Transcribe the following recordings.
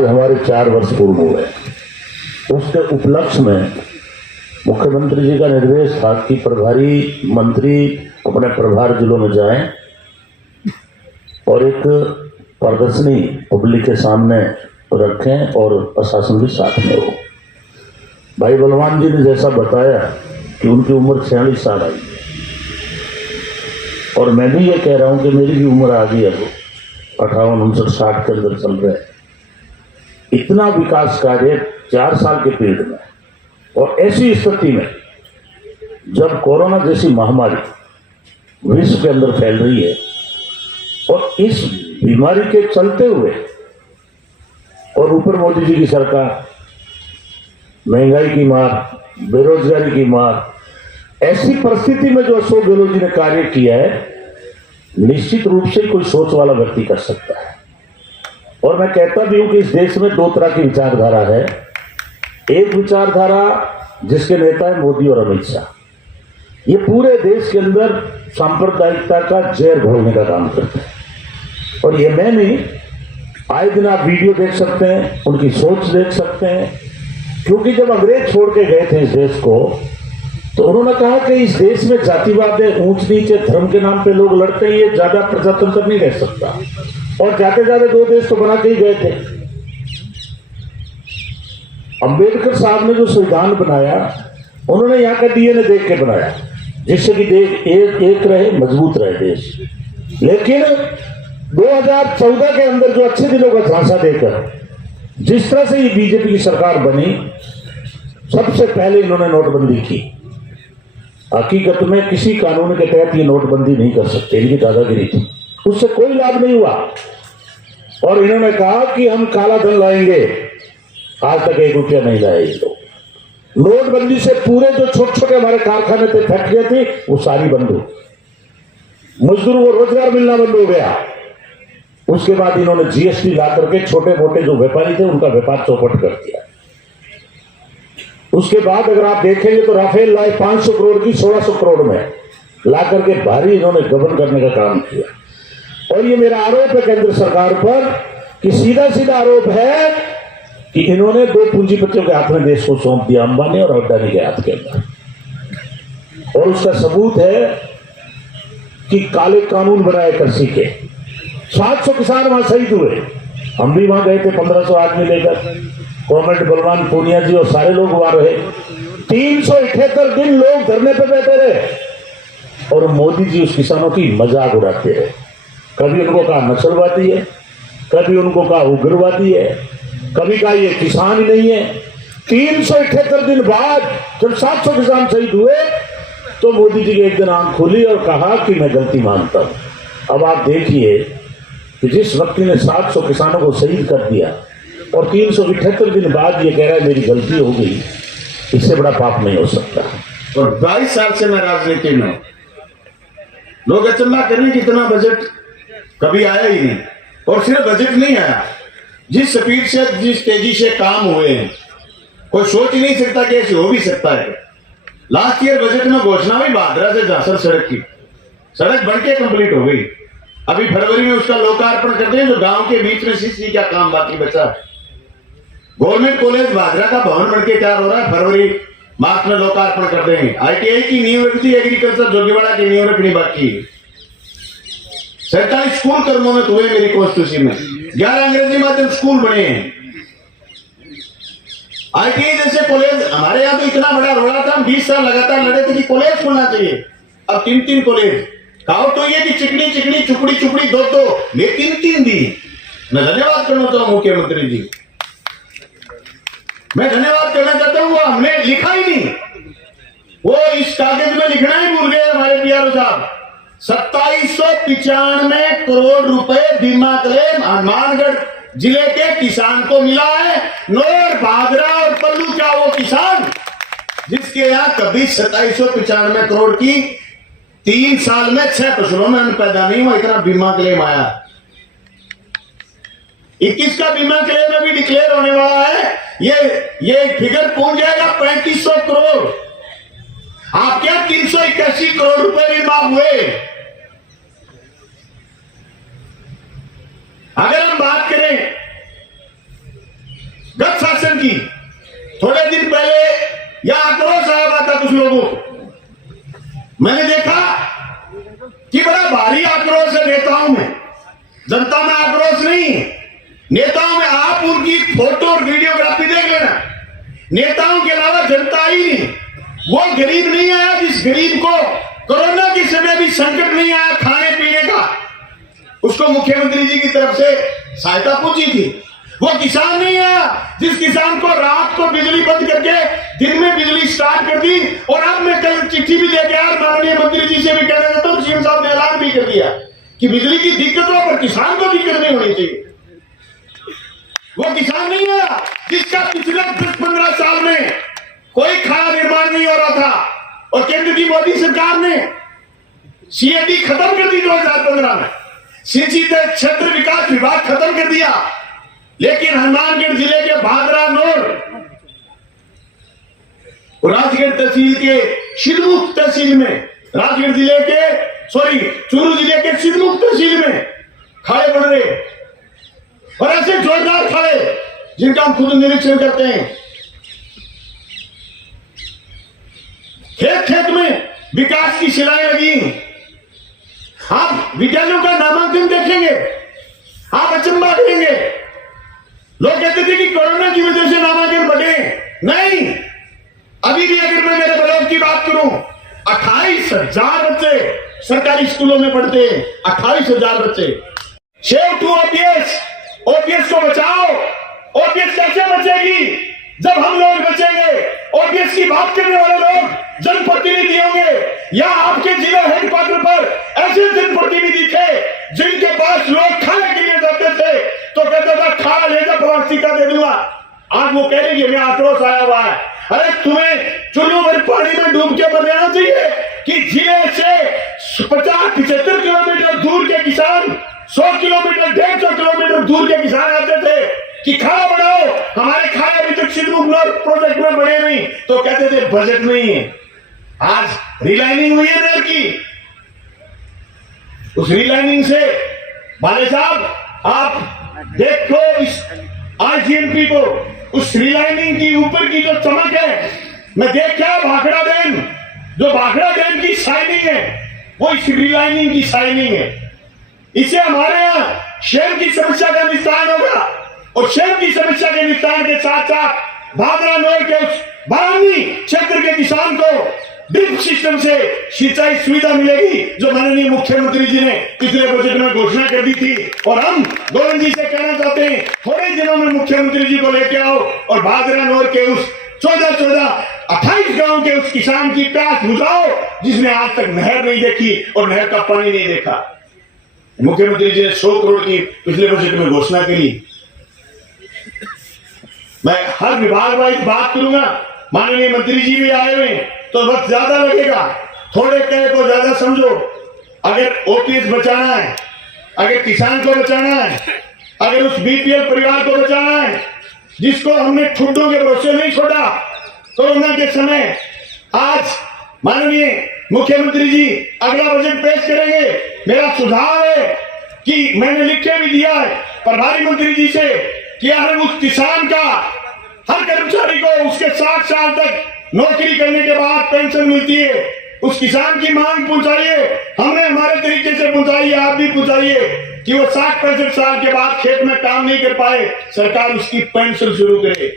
आज हमारे 4 वर्ष पूर्ण हुए। उसके उपलक्ष्य में मुख्यमंत्री जी का निर्देश था कि प्रभारी मंत्री अपने प्रभार जिलों में जाएं और एक प्रदर्शनी पब्लिक के सामने रखें और प्रशासन भी साथ में हो। भाई बलवान जी ने जैसा बताया कि उनकी उम्र 46 साल आई और मैं भी ये कह रहा हूं कि मेरी भी उम्र आ गई, अब 58, 59, 60 के अंदर चल रहे हैं। इतना विकास कार्य 4 साल के पीरियड में, और ऐसी स्थिति में जब कोरोना जैसी महामारी विश्व के अंदर फैल रही है और इस बीमारी के चलते हुए और ऊपर मोदी जी की सरकार, महंगाई की मार, बेरोजगारी की मार, ऐसी परिस्थिति में जो अशोक गहलोत जी ने कार्य किया है, निश्चित रूप से कोई सोच वाला व्यक्ति कर सकता है। और मैं कहता भी हूं कि इस देश में 2 तरह की विचारधारा है। एक विचारधारा जिसके नेता है मोदी और अमित शाह, ये पूरे देश के अंदर सांप्रदायिकता का जहर घोलने का काम करते हैं। और ये मैं नहीं, आए दिन आप वीडियो देख सकते हैं, उनकी सोच देख सकते हैं। क्योंकि जब अंग्रेज छोड़ के गए थे इस देश को, तो उन्होंने कहा कि इस देश में जातिवाद है, ऊंच नीचे धर्म के नाम पे लोग लड़ते हैं, ये ज्यादा प्रजातंत्र नहीं रह सकता। और जाते जाते 2 देश तो बना के ही गए थे। अंबेडकर साहब ने जो संविधान बनाया, उन्होंने यहाँ का डीएनए देख के बनाया, जिससे कि देश एक रहे, मजबूत रहे देश। लेकिन 2014 के अंदर जो अच्छे दिनों का झांसा देकर जिस तरह से ये बीजेपी की सरकार बनी, सबसे पहले इन्होंने नोटबंदी की। हकीकत में किसी कानून के तहत ये नोटबंदी नहीं कर सकते, इनकी दादागिरी थी, उससे कोई लाभ नहीं हुआ। और इन्होंने कहा कि हम काला धन लाएंगे, आज तक 1 रुपया नहीं लाए ये लोग। नोटबंदी से पूरे जो छोटे छोटे हमारे कारखाने थे, फैक्ट्रियां थी, वो सारी बंद हो, मजदूरों को रोजगार मिलना बंद हो गया। उसके बाद इन्होंने जीएसटी ला करके छोटे मोटे जो व्यापारी थे उनका व्यापार चौपट कर दिया। उसके बाद अगर आप देखेंगे तो राफेल लाए 500 करोड़ की 1600 करोड़ में ला करके भारी इन्होंने गबन करने का काम किया। और ये मेरा आरोप है केंद्र सरकार पर कि सीधा सीधा आरोप है कि इन्होंने 2 पूंजीपतियों के हाथ में देश को सौंप दिया, अंबानी और अडानी के हाथ के अंदर। और उसका सबूत है कि काले कानून बनाए कृषि के, 700 किसान वहां शहीद हुए। हम भी वहां गए थे 1500 आदमी लेकर, कॉमरेड बलवान पूनिया जी और सारे लोग वहां रहे। 378 दिन लोग धरने पे बैठे रहे और मोदी जी उस किसानों की मजाक उड़ाते रहे। कभी उनको कहा नक्सलवादी है, कभी उनको कहा उग्रवादी है, कभी कहा ये किसान ही नहीं है। 378 दिन बाद जब 700 किसान शहीद हुए तो मोदी जी की एक दिन आंख खुली और कहा कि मैं गलती मानता हूं। अब आप देखिए कि जिस व्यक्ति ने 700 किसानों को शहीद कर दिया और 378 दिन बाद ये कह रहा है मेरी गलती हो गई, इससे बड़ा पाप नहीं हो सकता। और 22 साल से मैं राजनीति में, लोग अचंभा करें कि इतना बजट कभी आया ही नहीं। और सिर्फ बजट नहीं आया, जिस स्पीड से, जिस तेजी से काम हुए हैं, कोई सोच ही नहीं सकता कि ऐसे हो भी सकता है। लास्ट ईयर बजट में घोषणा हुई भादरा से झांसर सड़क की, सड़क बनके कंप्लीट हो गई। अभी फरवरी में उसका लोकार्पण करते हैं, जो गांव के बीच में सीसी का काम बाकी बचा है। गवर्नमेंट कॉलेज भादरा का भवन बनके तैयार हो रहा है, फरवरी मार्च में लोकार्पण कर देंगे। ITI की नींव रखती, एग्रीकल्चर जोगीवाड़ा की नींव रखनी बाकी है। 47 स्कूल कर्मों हुए मेरी कॉन्स्टिट्यूंसी में, 11 अंग्रेजी माध्यम स्कूल बने हैं। ITI जैसे कॉलेज हमारे यहाँ तो इतना बड़ा रोड़ा था, हम 20 साल लगातार लड़े थे कि कॉलेज खुलना चाहिए। अब 3-3 कॉलेज, कहो तो ये कि चिकनी चिकनी चुपड़ी चुपड़ी 2-2, ये 3-3 दी। मैं धन्यवाद करना चाहता हूं मुख्यमंत्री जी, मैं धन्यवाद करना चाहता हूं। वो हमने लिखा ही नहीं, वो इस कागज में लिखना ही भूल गए हमारे PRO साहब। 2795 करोड़ रुपए बीमा क्लेम हनुमानगढ़ जिले के किसान को मिला है। नोर, भादरा और पल्लू का वो किसान जिसके यहां कभी 2795 करोड़ की 3 साल में 6 फसलों में अन्न पैदा नहीं हुआ, इतना बीमा क्लेम आया। 21 का बीमा क्लेम अभी डिक्लेयर होने वाला है। ये फिगर पहुंच जाएगा 3500 करोड़। आप क्या 381 करोड़ रुपए भी माफ हुए। अगर हम बात करें की। थोड़े दिन पहले यह आक्रोश आया हुआ था कुछ लोगों को, मैंने देखा कि बड़ा भारी आक्रोश है नेताओं में, जनता में आक्रोश नहीं है। नेताओं में आप उनकी फोटो और वीडियोग्राफी देख लेना, नेताओं के अलावा जनता ही नहीं। वो गरीब नहीं आया जिस गरीब को कोरोना के समय भी संकट नहीं आया खाने पीने का, उसको मुख्यमंत्री जी की तरफ से सहायता पहुंची थी। वो किसान नहीं आया जिस किसान को रात को बिजली बंद करके दिन में बिजली स्टार्ट कर दी। और अब मैं कल चिट्ठी भी देके यार माननीय मंत्री जी से भी कहना चाहता हूं, सीएम साहब ने ऐलान भी कर दिया कि बिजली की दिक्कत हो पर किसान को दिक्कत नहीं होनी चाहिए। वो किसान नहीं आया जिसका पिछले 10-15 साल में कोई खाया निर्माण नहीं हो रहा था और केंद्र की मोदी सरकार ने सीएडी खत्म कर दी 2015 में, सिंचाई क्षेत्र विकास विभाग खत्म कर दिया। लेकिन हनुमानगढ़ जिले के भादरा नोर, राजगढ़ तहसील के सिद्धमुख तहसील में, राजगढ़ जिले के चूरू जिले के सिद्धमुख तहसील में खाड़े बन रहे और ऐसे जोरदार खाड़े जिनका हम खुद निरीक्षण करते हैं। खेत खेत में विकास की शिलाएं लगी। आप विद्यालयों का नामांकन देखेंगे, आप अचंभा करेंगे। लोग कहते थे कि कोरोना की वजह से नामांकन बढ़े, नहीं। अभी भी अगर मैं मेरे ब्लॉक की बात करूं, 28,000 बच्चे सरकारी स्कूलों में पढ़ते हैं। 28,000 बच्चे। सेव टू ओपीएस, ओपीएस को बचाओ। ओपीएस कैसे बचेगी जब हम लोग बचेंगे? ओपीएस की बात करने वाले लोग जनप्रतिनिधि होंगे या आपके जिला हेडक्वार्टर पर ऐसे जनप्रतिनिधि थे जिनके पास लोग खाने के लिए जाते थे तो कहता था खा ले जा, प्लास्टिक का दे दूंगा। आज वो कह रही है मैं आक्रोश आया हुआ है। अरे तुम्हें चुल्लू भर पानी में डूब के मर जाना चाहिए कि जिले से 50-75 किलोमीटर दूर के किसान, 100 किलोमीटर 150 किलोमीटर दूर के किसान आते थे कि खाना बनाओ। हमारे खाए अभी तक सिद्धमुख प्रोजेक्ट में बने नहीं तो कहते थे बजट नहीं है। आज रिलाइनिंग हुई है नहर की, उस रिलाइनिंग से भाले साहब आप देखो इस आईजीएमपी को, उस रिलाइनिंग की ऊपर की जो चमक है, मैं देख क्या भाखड़ा डैम, जो भाखड़ा डैम की शाइनिंग है वो इस रिलाइनिंग की शाइनिंग है। इसे हमारे यहाँ शहर की समस्या का निस्तारण होगा और शहर की समस्या के निस्तारण के साथ साथ भादरा नोर के उस बारानी क्षेत्र के किसान को ड्रिप सिस्टम से सिंचाई सुविधा मिलेगी जो माननीय मुख्यमंत्री जी ने पिछले बजट में घोषणा कर दी थी। और हम गोविंद जी से कहना चाहते हैं थोड़े दिनों में मुख्यमंत्री जी को लेके आओ और भादरा नोर के उस 28 गांव के उस किसान की प्यास बुझाओ जिसने आज तक नहर नहीं देखी और नहर का पानी नहीं देखा। मुख्यमंत्री जी ने 100 करोड़ की पिछले बजट में घोषणा करी। मैं हर विभाग वाइज बात करूंगा, माननीय मंत्री जी भी आए हुए तो वक्त ज्यादा लगेगा, थोड़े कहे को ज्यादा समझो। अगर ओपीएस बचाना है, अगर किसान को बचाना है, अगर उस बीपीएल परिवार को बचाना है जिसको हमने ठुड्डों के भरोसे नहीं छोड़ा कोरोना के समय, आज माननीय मुख्यमंत्री जी अगला बजट पेश करेंगे। मेरा सुझाव है कि मैंने लिख के भी दिया है प्रभारी मंत्री जी से कि हर उस किसान का, हर कर्मचारी को उसके 60 साल तक नौकरी करने के बाद पेंशन मिलती है, उस किसान की मांग पहुंचाइए। हमने हमारे तरीके से पहुंचाई है, आप भी पहुंचाइए कि वो 60-65 साल के बाद खेत में काम नहीं कर पाए, सरकार उसकी पेंशन शुरू करे।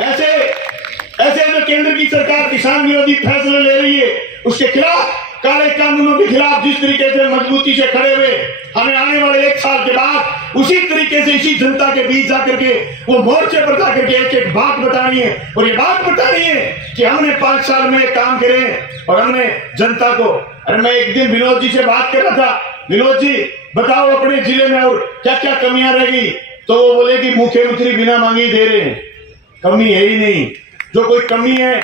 ऐसे जो केंद्र की सरकार किसान विरोधी फैसले ले रही है उसके खिलाफ, काले कानूनों के खिलाफ जिस तरीके से मजबूती से खड़े हुए, हमें आने वाले 1 साल के बाद उसी तरीके से इसी जनता के बीच जाकर के वो मोर्चे पर जाकर के एक बात बतानी है। और ये बात बतानी है कि हमने 5 साल में काम करे और हमने जनता को, अरे मैं एक दिन विनोद जी से बात कर रहा था, विनोद जी बताओ अपने जिले में और क्या क्या कमियां रह गई, तो वो बोले कि मुख्यमंत्री बिना मांगे दे रहे हैं। कमी है ही नहीं, जो कोई कमी है,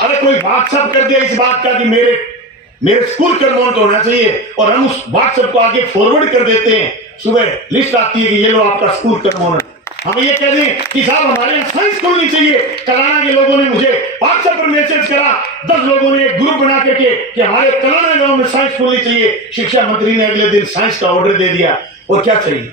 अरे कोई व्हाट्सएप कर दिया इस बात का कि मेरे स्कूल का अमाउंट होना चाहिए और हम उस व्हाट्सएप को आगे फॉरवर्ड कर देते हैं, सुबह लिस्ट आती है कि ये लो आपका स्कूल का अमाउंट। हम ये कह दें कि साहब हमारे यहाँ साइंस खुलनी चाहिए। कलाना के लोगों ने मुझे व्हाट्सएप पर मैसेज करा, 10 लोगों ने एक ग्रुप बना करके कि हमारे कलाना गांव में साइंस खुलनी चाहिए। शिक्षा मंत्री ने अगले दिन साइंस का ऑर्डर दे दिया। और क्या चाहिए,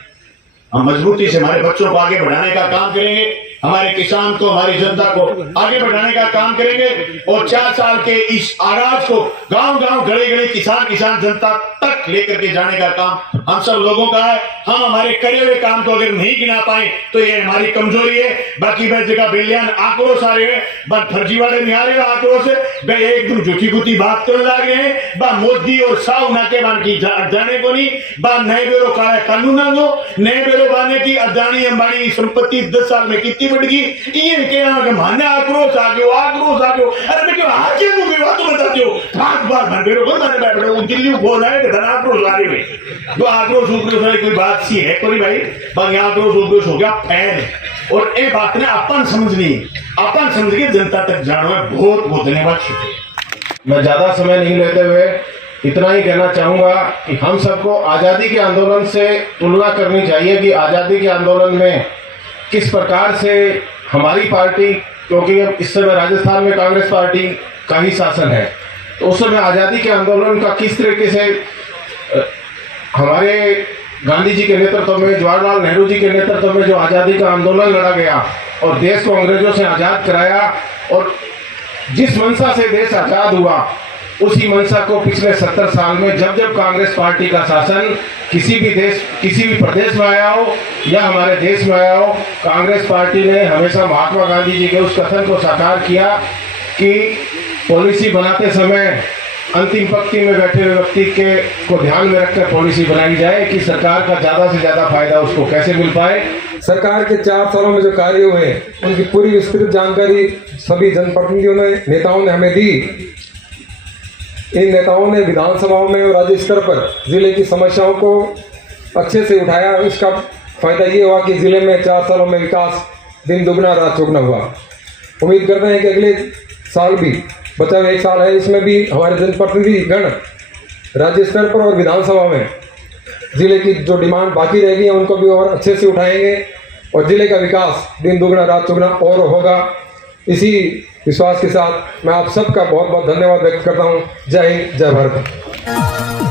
हम मजबूती से हमारे बच्चों को आगे बढ़ाने का काम करेंगे। हमारे किसान को, हमारी जनता को आगे बढ़ाने का काम करेंगे और 4 साल के इस आगाज को गांव गांव गली गली किसान जनता तक लेकर के जाने का काम हम सब लोगों का है। हम हमारे करे हुए काम को अगर नहीं गिना पाए तो ये हमारी कमजोरी है। बाकी मैं जगह बेलियान आक्रोश आ रहे हैं, बस फर्जीवाड़े नहीं आ रहे आक्रोश है, भाई एकदम झूठी गुती बात करने लगे हैं। बा मोदी और साहु नाके बान की जाने को नहीं, बा नए बेरो काला कानून नए बेरो बाने की अदानी अंबानी की संपत्ति 10 साल में कितनी बढ़ गई, ये कहना कि माने आक्रोश आ गयो। अरे मैं क्यों आगे मुझे बात बताते हो, बात भर बेरो को माने बैठ रहे हो, दिल्ली बोल रहा है कि धना आक्रोश आ रहे हैं। तो आक्रोश कोई बात सी है कोई भाई, बस यहाँ आक्रोश हो गया फैल। और ये बात ने अपन समझ के जनता तक जाना है। बहुत बहुत धन्यवाद, शुक्रिया। मैं ज्यादा समय नहीं लेते हुए इतना ही कहना चाहूंगा कि हम सबको आजादी के आंदोलन से तुलना करनी चाहिए कि आजादी के आंदोलन में किस प्रकार से हमारी पार्टी, क्योंकि इस समय राजस्थान में कांग्रेस पार्टी का ही शासन है, तो उस समय आजादी के आंदोलन का किस तरीके से हमारे गांधी जी के नेतृत्व में, जवाहरलाल नेहरू जी के नेतृत्व में जो आज़ादी का आंदोलन लड़ा गया और देश को अंग्रेजों से आज़ाद कराया, और जिस मंशा से देश आज़ाद हुआ उसी मंशा को पिछले 70 साल में जब जब कांग्रेस पार्टी का शासन किसी भी प्रदेश में आया हो या हमारे देश में आया हो, कांग्रेस पार्टी ने हमेशा महात्मा गांधी जी के उस कथन को साकार किया कि पॉलिसी बनाते समय अंतिम पंक्ति में बैठे हुए व्यक्ति को ध्यान में रखकर पॉलिसी बनाई जाए कि सरकार का ज़्यादा से ज़्यादा फायदा उसको कैसे मिल पाए। सरकार के 4 सालों में जो कार्य हुए उनकी पूरी विस्तृत जानकारी सभी जनप्रतिनिधियों ने, नेताओं ने हमें दी। इन नेताओं ने विधानसभाओं में और राज्य स्तर पर जिले की समस्याओं को अच्छे से उठाया। इसका फायदा ये हुआ कि जिले में 4 सालों में विकास दिन दुगना रात चौगुना हुआ। उम्मीद करते हैं कि अगले साल भी, बचा हुआ 1 साल है, इसमें भी हमारे जनप्रतिनिधि गण राज्य स्तर पर और विधानसभा में जिले की जो डिमांड बाकी रह गई है उनको भी और अच्छे से उठाएंगे और जिले का विकास दिन दुगना रात चौगुना और होगा। इसी विश्वास के साथ मैं आप सबका बहुत बहुत धन्यवाद व्यक्त करता हूँ। जय हिंद, जय भारत।